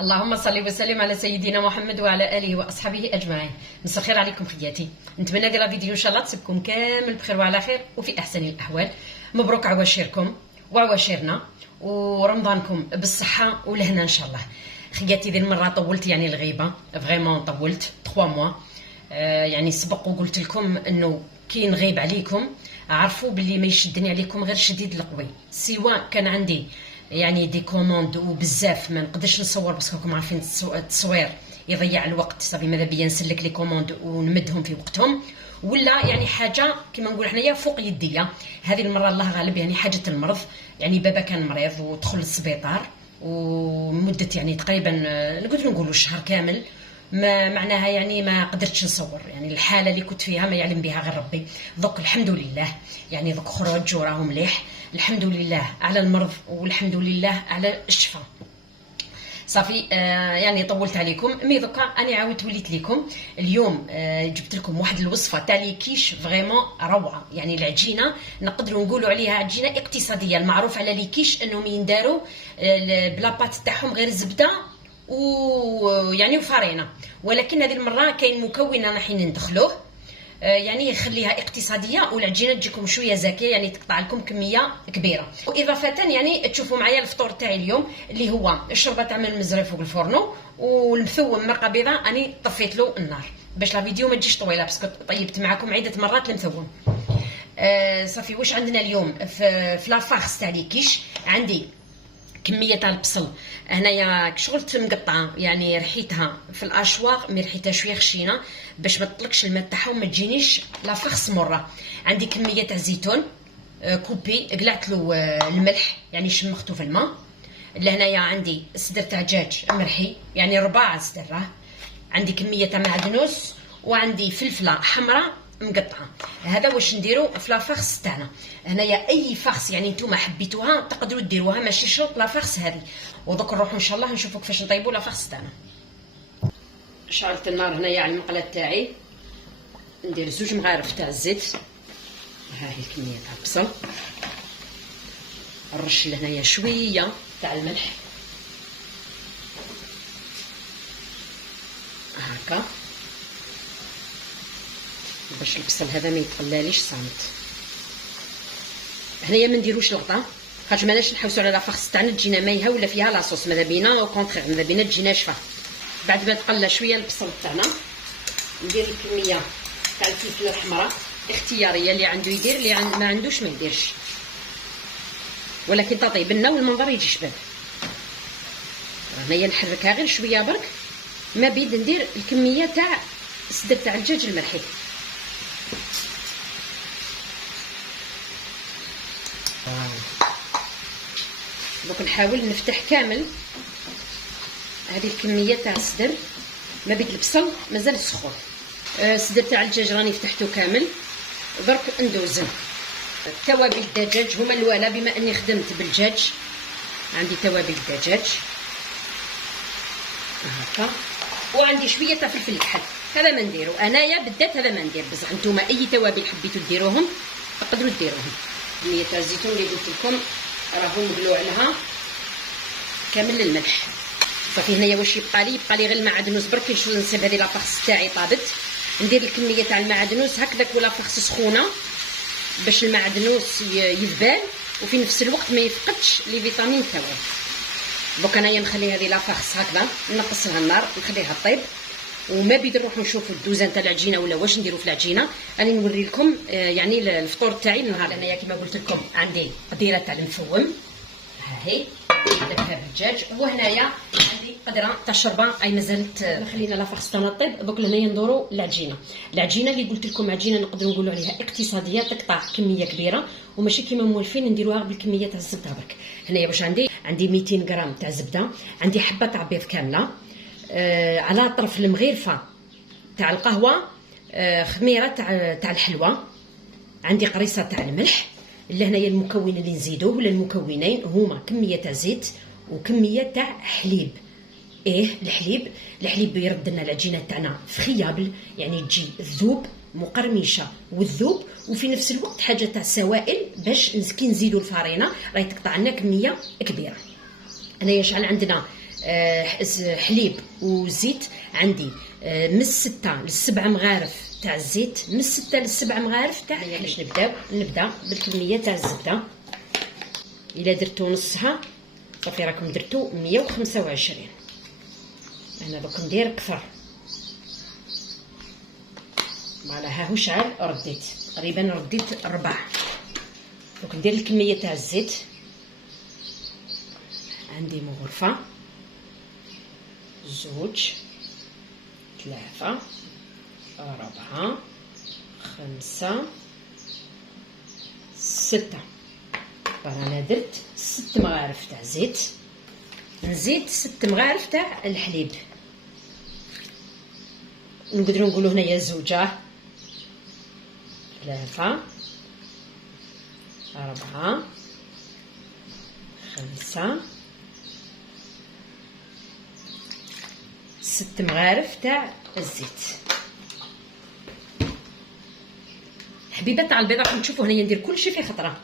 اللهم صل وسلم على سيدنا محمد وعلى اله واصحابه اجمعين. مساء الخير عليكم خياتي. نتمنى ديال الفيديو ان شاء الله تصيبكم كامل بخير وعلى خير وفي احسن الاحوال. مبروك عواشركم وعواشرنا ورمضانكم بالصحه والهنا ان شاء الله. خياتي ذي المره طولت يعني الغيبه فريمون طولت 3 موا. يعني سبق وقلت لكم انه كي نغيب عليكم عرفوا باللي ما يشدني عليكم غير شديد القوي، سواء كان عندي يعني دي كوموند وبزاف ما نقدرش نصور بس راكم عارفين التصوير يضيع الوقت، صافي ماذا بيا نسلك لي كوموند ونمدهم في وقتهم، ولا يعني حاجه كما نقول حنايا فوق يديا. هذه المره الله غالب يعني حاجه المرض، يعني بابا كان مريض ودخل للسبيطار ومده يعني تقريبا نقدر نقولوا شهر كامل، ما معناها يعني ما قدرتش نصور، يعني الحاله اللي كنت فيها ما يعلم بها غير ربي. دوك الحمد لله يعني دوك خرج وراه مليح، الحمد لله على المرض والحمد لله على الشفاء. صافي يعني طولت عليكم، مي دوكا انا عاودت وليت لكم اليوم. جبت لكم واحد الوصفه تاع لي كيش فريمون روعه، يعني العجينه نقدروا نقولوا عليها عجينه اقتصاديه. المعروف على لي كيش انهم ينداروا بلاباط تاعهم غير الزبده ويعني وفارينه، ولكن هذه المره كاين مكون راح ندخلوه يعني يخليها اقتصاديه والعجينه تجيكم شويه زاكيه، يعني تقطع لكم كميه كبيره. واضافه يعني تشوفوا معايا الفطور تاعي اليوم اللي هو الشوربه تاع المزري فوق الفرنو والمثوم مرقه بيضاء. اني طفيت له النار باش لا فيديو ما تجيش طويله، باسكو طيبت معكم عده مرات المثوم. صافي واش عندنا اليوم في لافارس تاع لي كيش؟ عندي كميه تاع البصل هنايا شغلت مقطعه، يعني رحيتها في الاشواق مي رحيتها شويه خشينه باش ما تطلقش الماء تاعها وما تجينيش لافخس مره. عندي كميه تاع الزيتون كوبي، قلعت له الملح يعني شمخته في الماء. لهنايا عندي صدر تاع دجاج مرحي يعني 4 صدر. عندي كميه تاع معدنوس وعندي فلفله حمراء مقطعه. هذا واش نديرو في لافارس تاعنا. هنايا اي فارس يعني نتوما حبيتوها تقدروا ديروها، ماشي شرط لافارس هذه. ودوك نروحوا ان شاء الله نشوفوا كيفاش نطيبوا لافارس تاعنا. شعلت النار هنايا على المقله تاعي، ندير 2 مغارف تاع الزيت. ها هي الكميه تاع البصل، نرش لهنايا شويه تاع الملح هكا باش البصل هذا ما يتقلاليش صامت. هنايا ما نديروش الغطا خاطر ماناش نحوسوا على لافارس تاعنا تجينا مايها ولا فيها لاصوص، ماذا بينا او كونترير ماذا بينا تجي ناشفه. بعد ما تقلى شويه البصل تاعنا ندير الكميه تاع الفلفل الحمراء اختياريه، اللي عنده يدير، اللي ما عندوش ما يديرش، ولكن تطيب لنا والمنظر يجي شباب. هنايا نحركها غير شويه برك، ما بيد ندير الكميه تاع الصدر تاع الدجاج المرحي. دوك نحاول نفتح كامل هذه الكميه تاع الصدر، ما بيد البصل مازال سخون. الصدر تاع الدجاج راني فتحته كامل، درك ندوزن توابل الدجاج هما الوالا. بما اني خدمت بالدجاج عندي توابل الدجاج هكا، وعندي شويه تاع فلفل الكحل. هذا ما نديرو انايا بالذات، هذا ما ندير بصح نتوما اي توابل حبيتو ديروهم تقدروا ديروهم. كميه تاع الزيتون اللي قلت لكم راهو مقلوع لها كامل الملح. صافي هنايا واش يبقى لي غير المعدنوس برك. نشوف نسيب هذه لافارس تاعي طابت، ندير الكميه تاع المعدنوس هكذاك ولا فارس سخونه باش المعدنوس يذبان وفي نفس الوقت ما يفقدش لي فيتامين تاعو. دوك انايا نخلي هذه لافارس هكذا، نقص لها النار نخليها طيب، وما بيد نروحوا نشوفوا الدوزان تاع العجينه ولا واش نديروا في العجينه. راني نوري لكم يعني الفطور تاعي النهار. انايا كما قلت لكم عندي قديره تاع المفوم، ها هي درتها بالدجاج، وهنايا عندي قدره تاع الشوربه اي مازالت. خلينا لافارس تاعنا طيب. دوك هنايا ندوروا العجينه. العجينه اللي قلت لكم عجينه نقدروا نقولوا عليها اقتصاديه، تقطع كميه كبيره وماشي كيما موالفين نديروها بالكميه تاع الزبده برك. هنايا واش عندي 200 غرام تاع زبده، عندي حبه تاع بيض كامله، على طرف المغيرفه تاع القهوه خميره تاع الحلوى، عندي قريصه تاع الملح. لهنايا المكون اللي نزيدوه ولا المكونين هما كميه تاع زيت وكميه تاع حليب. الحليب يرد لنا العجينه تاعنا فخيابل، يعني تجي الذوب مقرمشه والذوب، وفي نفس الوقت حاجه تاع سوائل باش كي نزيدوا الفارينه راهي تقطع لنا كميه كبيره. انايا شحال عندنا حليب وزيت عندي من 6 ل 7 مغارف تاع الزيت، من 6 ل 7 مغارف تاع الحليب. باش نبدا بالكميه تاع الزبده. الا درتو نصها صافي راكم درتو 125. انا دوك ندير كثر. فوالا ها هو شعل رديت تقريبا، رديت 4. دوك ندير الكميه تاع الزيت. عندي مغرفه، 2 3 4 5 6. انا درت 6 مغارف تاع زيت. نزيد 6 مغارف تاع الحليب، نقدروا نقولوا هنايا 2 3 4 5 6 مغارف تاع الزيت. حبيبات تاع البيض راكم تشوفوا هنايا ندير كلشي في خطره.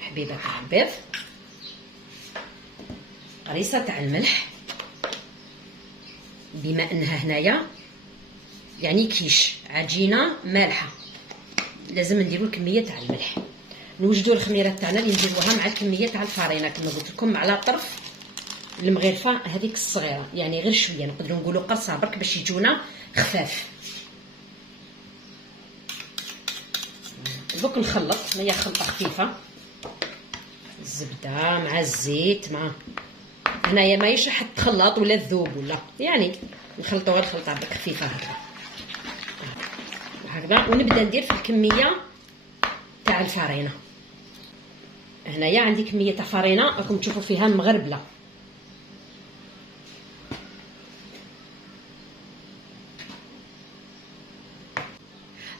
حبيبات تاع البيض، قريصه تاع الملح، بما انها هنايا يعني كيش عجينه مالحه لازم نديروا الكميه تاع الملح. نوجدوا الخميره تاعنا اللي نديروها مع الكميه تاع الفارينه كما قلت لكم على طرف المغرفه هذيك الصغيره، يعني غير شويه، نقدروا نقولوا قرصه برك باش يجونا خفاف. دوك نخلط، هي خلطه خفيفه، الزبده مع الزيت مع هنايا ماهيش راح تخلط ولا تذوب ولا، يعني نخلطوها الخلطه برك خفيفه هكذا. ونبدا ندير في الكميه تاع الفارينه. هنايا عندي كميه تاع فارينه راكم تشوفوا فيها مغربله.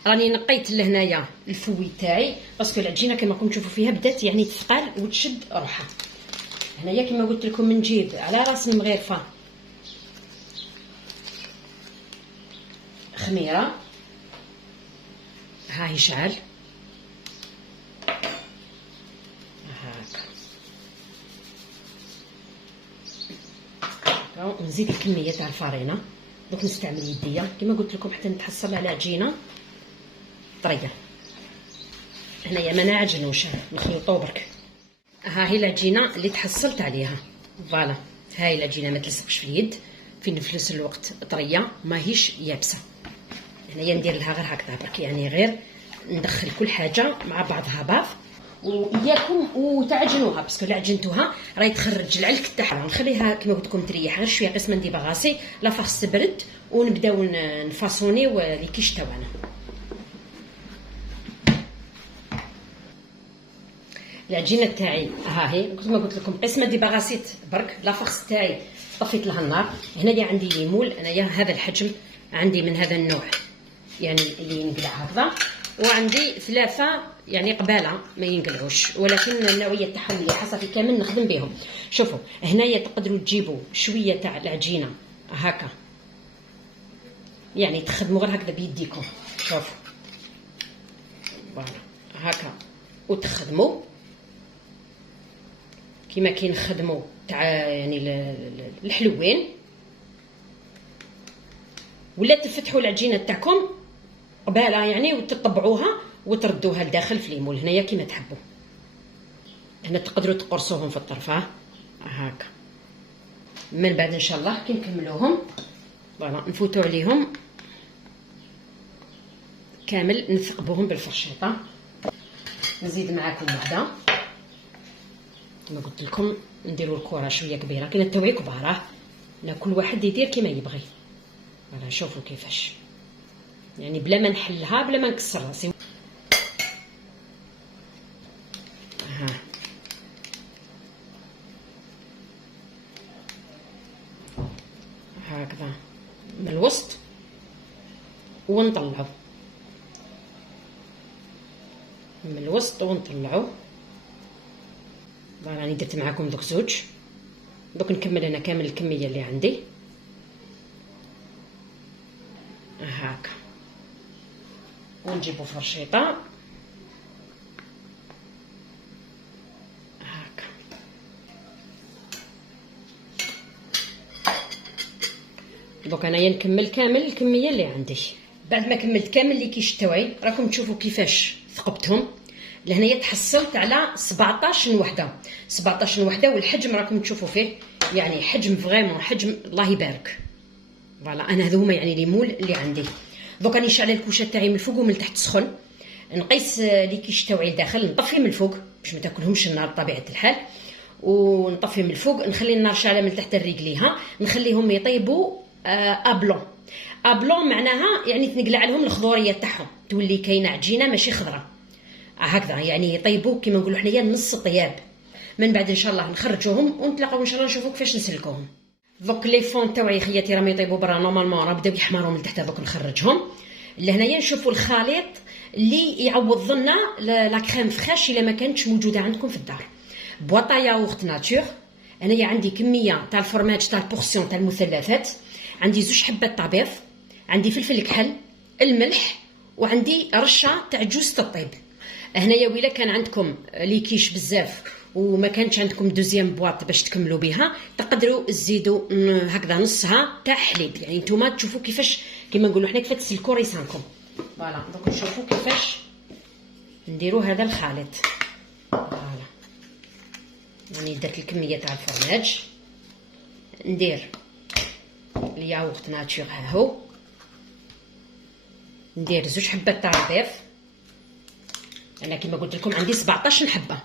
راني نقيت لهنايا الفوي تاعي باسكو العجينه كما راكم تشوفوا فيها بدات يعني تثقل وتشد روحها. هنايا كما قلت لكم نجيب على راس المغرفه خميره، ها هي شعل هكا، ونزيد الكميه تاع الفارينه. دوك نستعمل يديا كما قلت لكم حتى نتحصل على عجينه طريه. هنايا ما نعجنوش، نخلطو برك. ها هي العجينه اللي تحصلت عليها، فوالا هاي العجينه ما تلصقش في اليد، في نفس الوقت طريه ماهيش يابسه. هنايا ندير لها غير هكذا برك، يعني غير ندخل كل حاجه مع بعضها بعض. وياكم وتعجنوها باسكو لا عجنتوها راهي تخرج العلك تاعها. نخليها كما قلت لكم تريح غير شويه قسما ندير باغاسي لا فاس تبرد، ونبداو نفاصونيو الكيش تاعنا. العجينه تاعي ها هي كما قلت لكم قسمه دي باغاسيت برك. لافاس تاعي طفيت لها النار. هنايا عندي ليمول، انايا هذا الحجم عندي من هذا النوع، يعني اللي ينقلع هكذا، وعندي 3 يعني قباله ما ينقلعوش، ولكن النوعيه تاعهم اللي حصافي كامل نخدم بهم. شوفوا هنايا تقدروا تجيبوا شويه تاع العجينه هكا، يعني تخدموا غير هكذا بيديكم. شوفوا فوالا هكا، وتخدموا كيما كي نخدموا تاع يعني الحلوين، ولا تفتحوا العجينه تاعكم قباله يعني وتطبعوها وتردوها لداخل في ليمول هنايا كيما تحبوا. هنا تقدروا تقرصوهم في الطرف هكا. من بعد ان شاء الله كي نكملوهم فوالا نفوتوا عليهم كامل، نثقبوهم بالفرشيطه. نزيد معاكم وحده كما قلت لكم، نديروا الكره شويه كبيره، كاين التوعي كبار، لا كل واحد يدير كما يبغي. فوالا شوفوا كيفاش، يعني بلا ما نحلها بلا ما نكسر راسي. هكذا من الوسط ونطلعو من الوسط ونطلعو. فوالا راني درت معاكم دوك 2. دوك نكمل انا كامل الكميه اللي عندي هكا، ونجيبو فرشيطه هكا. دونك انايا نكمل كامل الكميه اللي عندي. بعد ما كملت كامل لي كيش تاوعي راكم تشوفوا كيفاش ثقبتهم. لهنايا تحصلت على 17 وحده، 17 وحده، والحجم راكم تشوفوا فيه يعني حجم فريمون حجم الله يبارك. فوالا انا هذو هما يعني لي مول اللي عندي. دوك راني نشعل الكوشه تاعي من الفوق ومن التحت سخن، نقيس لي كيش تاوعي لداخل، نطفي من الفوق باش ما تاكلهمش النار بطبيعه الحال، ونطفي من الفوق، نخلي النار شاعله من تحت الرجليها، نخليهم يطيبوا ابلون. ابلون معناها يعني تنقلع لهم الخضوريه تاعهم، تولي كاينه عجينه ماشي خضره هكذا، يعني يطيبوا كيما نقولوا حنايا نص طياب. من بعد ان شاء الله نخرجوهم ونتلاقاو ان شاء الله نشوفوا كيفاش نسلكوهم. دوك لي فون تاوعي خياتي راهم يطيبوا برا نورمالمون، راه بداو يحمروا من تحت، دوك نخرجهم. لهنايا نشوفوا الخليط اللي يعوض لنا لا كريم فريش الا ما كانتش موجوده عندكم في الدار. بواطا ياغورت ناتور، انايا عندي كميه تاع الفرماج تاع البورسيون تاع المثلثات، عندي 2 حبات طابيض، عندي فلفل كحل، الملح، وعندي رشه تاع جوز الطيب. هنايا ويلا كان عندكم لي كيش بزاف وما كانش عندكم دوزيام بواط باش تكملوا بها، تقدروا تزيدوا هكذا نصها تاع حليب. يعني نتوما تشوفوا كيفاش كيما نقولوا حنا كيفاش تسلكوا ريسانكم. فوالا دونك نشوفوا كيفاش نديروا هذا الخليط. فوالا يعني درت الكميه تاع الفرماج، ندير الياغورت ناتور ها هو، ندير 2 حبات تاع البيض. انا كما قلت لكم عندي 17 حبه،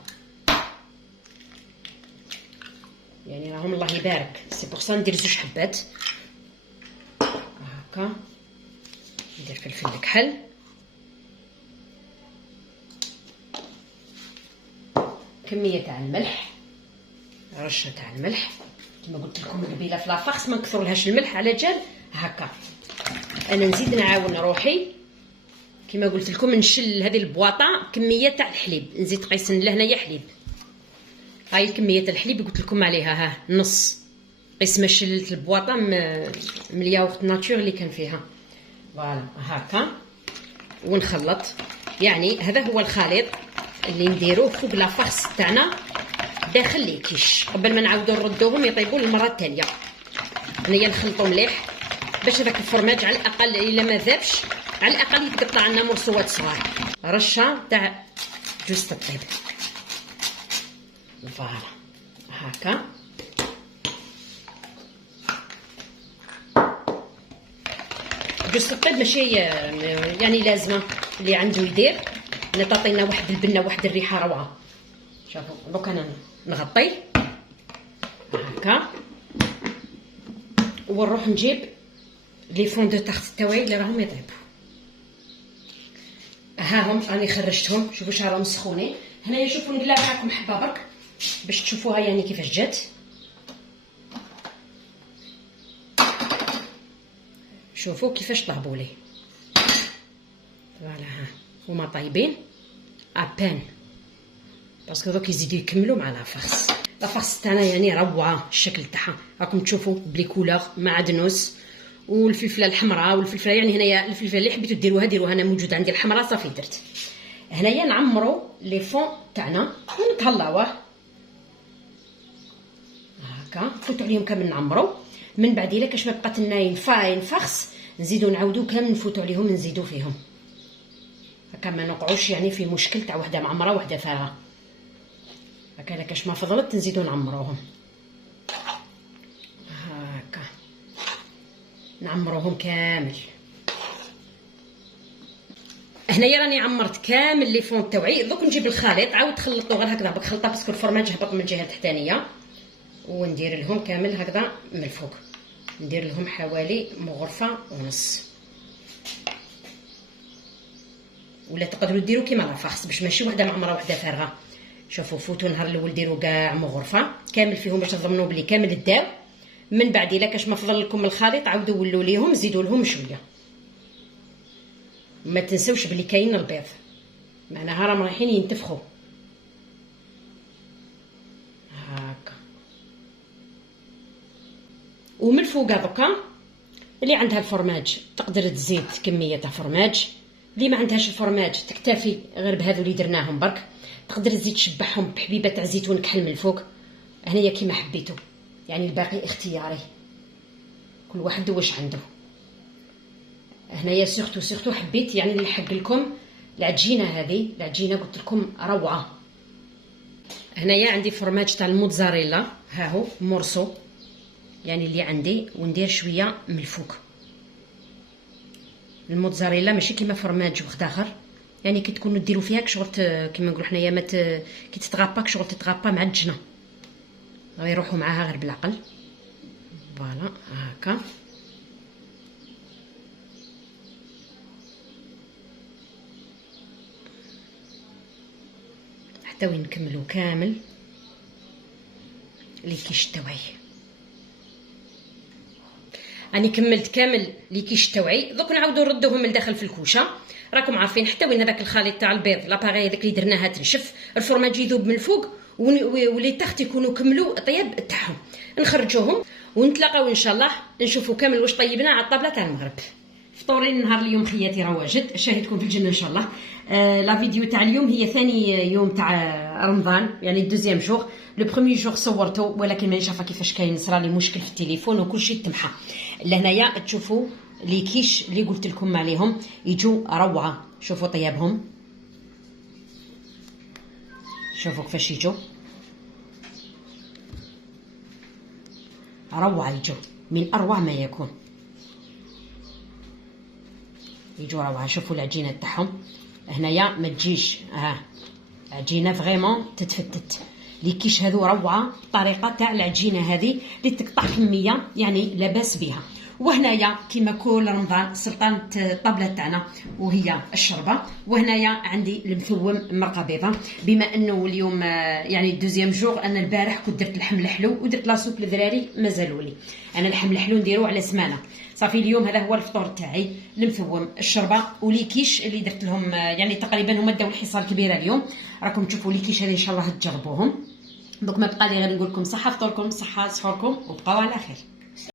يعني راهم الله يبارك، سي بور سا ندير 2 حبات هكا. ندير فلفل كحل، كميه تاع الملح، رشه تاع الملح كما قلت لكم قبيله في لافاكس ما نكثرلهاش الملح على جال هكا. انا نزيد نعاون روحي كما قلت لكم، نشل هذه البواطه كميه تاع الحليب، نزيد قيسن لهنايا حليب. هاي الكميه تاع الحليب قلت لكم عليها، ها نص قيس ما شللت البواطه من الياغورت ناتور اللي كان فيها. فوالا هكا ونخلط. يعني هذا هو الخليط اللي نديروه فوق لافاكس تاعنا داخل لي كيش، قبل ما نعاودو نردوهم يطيبوا للمره الثانيه. هنايا نخلطو مليح باش هذاك الفرماج على الاقل الا ما ذابش على الاقل يتقطع لنا مرصوات صغار. رشه تاع جوز الطيب. فوالا هكا جوز الطيب ماشي يعني لازمه اللي عنده يدير، انا تعطينا واحد البنه واحد الريحه روعه. شوفوا دوك انا نغطي هكا ونروح نجيب لي فون دو تارت تاوعي اللي راهم يطيبوا. ها هم راني خرجتهم، شوفوا واش راهم سخونين. هنايا شوفوا نقلب معكم حبه برك باش تشوفوها يعني كيفاش جات. شوفوا كيفاش طابوا لي. فوالا ها هما طايبين ابان، باسكو دوك يزيدوا يكملوا مع لافارس تاعنا يعني روعه. الشكل تاعها راكم تشوفوا بلي كولور معدنوس، والفلفله الحمراء والفلفله، يعني هنايا الفلفله اللي حبيتو ديروها انا موجوده عندي الحمراء صافي درت. هنايا نعمروا لي فون تاعنا ونتهلاوه هكا، نفوتوا عليهم كامل نعمروا. من بعد الا كاش ما بقات لنا ينفخس نزيدو نعاودو كامل نفوتوا عليهم نزيدو فيهم هكا، ما نوقعوش يعني في مشكل تاع وحده معمره وحده فارغه هكا. لا كاش ما فضلت نزيدو نعمروهم هكا، نعمروهم كامل. هنايا راني عمرت كامل لي فون تاوعي. دوك نجيب الخليط عاود تخلطو غير هكذا بخلطه، باسكو الفرماج هبط من الجهه التحتانيه، وندير لهم كامل هكذا من الفوق، ندير لهم حوالي مغرفه ونص، ولا تقدروا ديروا كيما لافارس باش ماشي وحده معمره وحده فارغه. شوفوا فوتوا نهار الاول ديروا كاع مغرفه كامل فيهم باش تضمنوا بلي كامل داو. من بعد الا كاش ما فضل لكم الخليط عاودوا ولوا ليهم زيدوا لهم شويه. ما تنسوش بلي كاين البيض، معناها راهم رايحين ينتفخوا هكا. ومن الفوق دوكا اللي عندها الفرماج تقدر تزيد كميه تاع فرماج، اللي ما عندهاش الفرماج تكتفي غير بهذو اللي درناهم برك. تقدر تزيد تشبعهم بحبيبه تاع زيتون كحل من الفوق، هنايا كيما حبيتو، يعني الباقي اختياري. كل واحد واش عنده. هنايا سورتو حبيت يعني نلحق لكم العجينه هذه. العجينه قلت لكم روعه. هنايا عندي فرماج تاع الموتزاريلا، ها هو مورسو يعني اللي عندي، وندير شويه من الفوق. الموتزاريلا ماشي كيما فرماج وخد اخر، يعني كي تكونوا ديروا فيها شغل كيما نقولوا حنايا كي تتغابا شغل تتغابا معجنه، غيروحوا معاها غير بالعقل. فوالا هكا. حتى وين نكملوا كامل لي كيش التوعي. راني كملت كامل لي كيش التوعي. دوك نعاودو نردوهم لداخل في الكوشه. راكم عارفين حتى وين هذاك الخليط تاع البيض لاباغي هذاك اللي درناها تنشف، الفرماج يذوب من الفوق ولي تحت يكونوا كملوا الطياب تاعهم. نخرجوهم ونتلاقاو ان شاء الله نشوفوا كامل واش طيبنا على الطابله تاع المغرب. فطورين نهار اليوم خياتي راه واجد، شاهدكم في الجنه ان شاء الله. لا فيديو تاع اليوم هي ثاني يوم تاع رمضان، يعني الدوزيام جور. لو بروميي جور صورته ولكن مانيش عارفه كيفاش كاين، صرالي مشكل في التليفون وكلشي تمحى. لهنايا تشوفوا لي كيش اللي قلت لكم عليهم يجوا روعه. شوفوا طيابهم، شوفوا كيفاش يجوا روعه، يجوا من اروع ما يكون، يجوا روعه. شوفوا العجينه تاعهم هنايا ما تجيش عجينه فريمون تتفتت. لي كيش هذو روعه. الطريقه تاع العجينه هذه اللي تقطع كميه يعني لاباس بها. وهنايا كيما كل رمضان سلطانة الطابله تاعنا وهي الشربه. وهنايا عندي المثوم مرقه بيضاء، بما انه اليوم يعني الدوزيام جور. انا البارح كنت درت اللحم الحلو ودرت لاصوب للدراري مازالوا لي. انا اللحم الحلو نديروه على سمانه صافي. اليوم هذا هو الفطور تاعي، المثوم الشربه ولي كيش اللي درت لهم يعني تقريبا هما داو الحصه الكبيره اليوم. راكم تشوفوا لي كيش هذه ان شاء الله تجربوهم. دوك ما بقى لي غير نقول لكم صحه فطوركم، صحه سحوركم، وبقاو على خير.